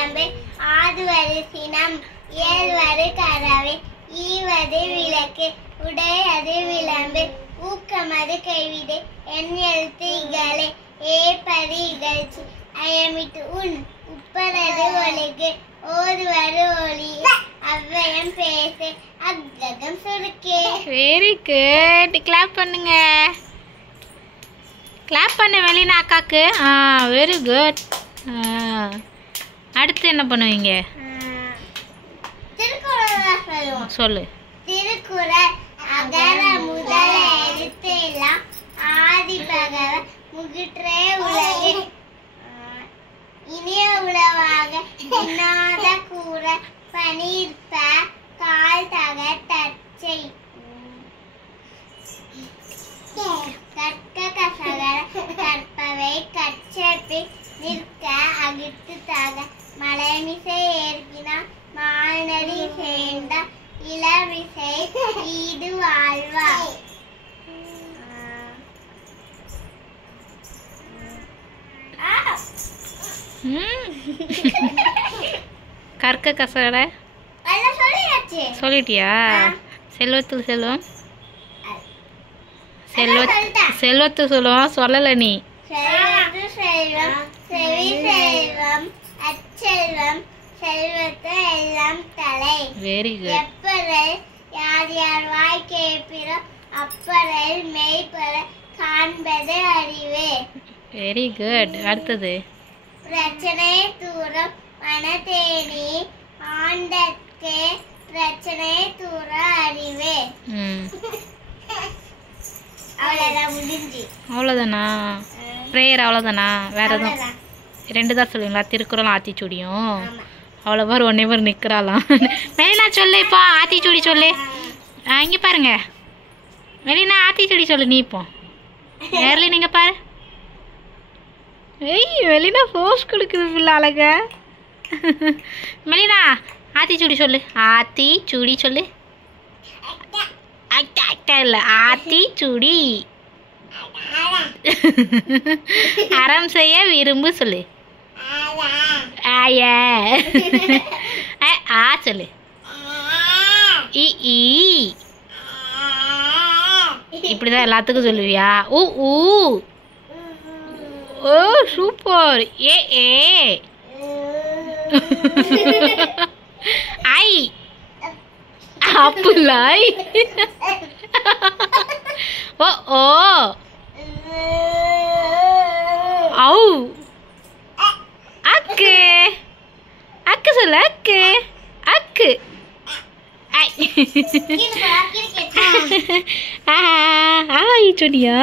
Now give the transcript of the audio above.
விளம்பு ஆதுவது சினம் இயல்வது கறவை ஈவது விளக்கு உடையது விளம்பு ஊக்கமது கைவிடு என் எழுத்து இகழே ஏப்பது இகழ்ச்சி அயமிட்டு உன் உப்பரது ஒழுகு ஓதுவது ஒளி அவ்வையம் பேசு அக்ககம் சுருக்கே. Very good. கிளாப் பண்ணுங்க. கிளாப் பண்ண வெளினா அக்காக்கு. Very good. அடுத்து என்ன பண்ணுவீங்க? திருக்குறள் சொல்லு. திருக்குறள் அகர முதல எழுத்து எல்லாம் ஆதி பகவ முகிற்றே உலகு இனிய உளவாக இன்னாத கூற பனிர்ப்ப கால் தக தச்சை கற்க கசகர கற்பவை கச்சப்பி நிற்க அகிட்டு தக மலைமிசை ஏற்கினான் மால்நடி சேர்ந்த இளவிசை ஈது வாழ்வா. கற்க கசகர சொல்லிட்டியா? செல்வத்தில் செல்வம் செல்வத்து சொல்லுவோம். சொல்லல நீ. செல்வம் செவி செல்வம் அச்செல்வம் செல்வத்து எல்லாம் தலை. Very good. எப்பரல் யார் யார் வாய் கேட்பிறோ அப்பரல் மெய்ப்பற காண்பது அறிவே. Very good. அடுத்தது பிரச்சனை தூரம் மனதேனி ஆண்டற்கே பிரச்சனை தூர அறிவே. அவ்வளவுதான் முடிஞ்சு. அவ்வளோதானா? ப்ரேயர் அவ்வளோதானா? வேற எதுவும்? 2 தான் சொல்லுவீங்களா? திருக்குறளும் ஆத்திச்சூடியும். அவ்வளோ பேர் ஒன்னே பேர் நிற்கிறாளாம். மெலினா சொல்லு. இப்போ ஆத்திச்சூடி சொல்லு. இங்கே பாருங்க மெலினா, ஆத்திச்சூடி சொல்லு நீ. இப்போ நேர்ல நீங்கள் பாரு. ஏய் மெலினா போஸ் கொடுக்குது பிள்ளை அழக. மெலினா ஆத்திச்சூடி சொல்லு. ஆத்திச்சூடி சொல்லு. அக்கா அக்கா இல்லை, ஆத்திச்சூடி. அறம் செய்ய விரும்பு சொல்லு. ஆயா ஆ சொல்லு. இப்படிதான் எல்லாத்துக்கும் சொல்லுவியா? ஊ ஊ. ஓ சூப்பர். ஏ ஏ. ஐ அப்புலாய். ஓ ஓ. ஔ. அக்கு அக்கு சொல்லு. அக்கு அக்கு. ஐ சொன்னியா?